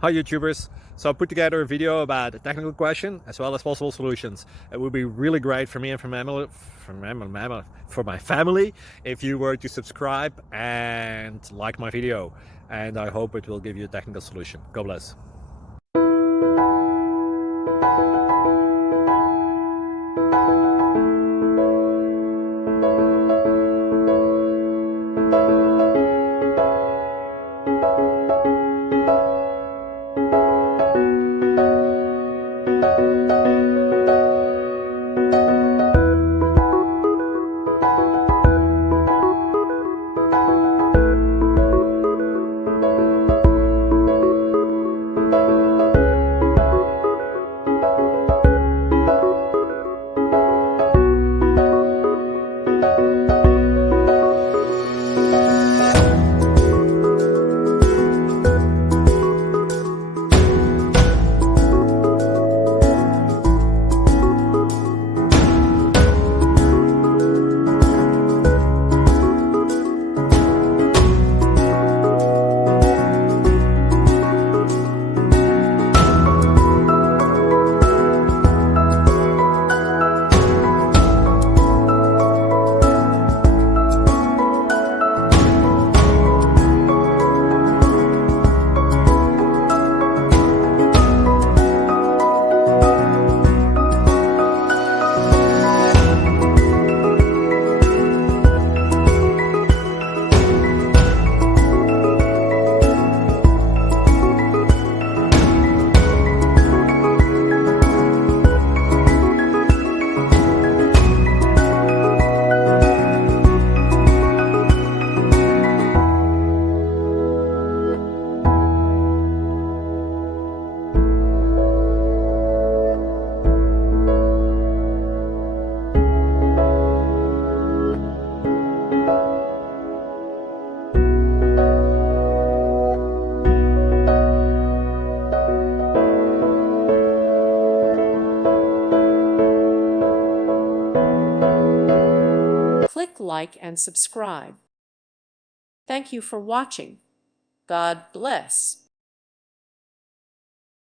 Hi YouTubers! So I put together a video about a technical question as well as possible solutions. It would be really great for me and for my family if you were to subscribe and like my video, and I hope it will give you a technical solution. God bless. Click like and subscribe. Thank you for watching. God bless.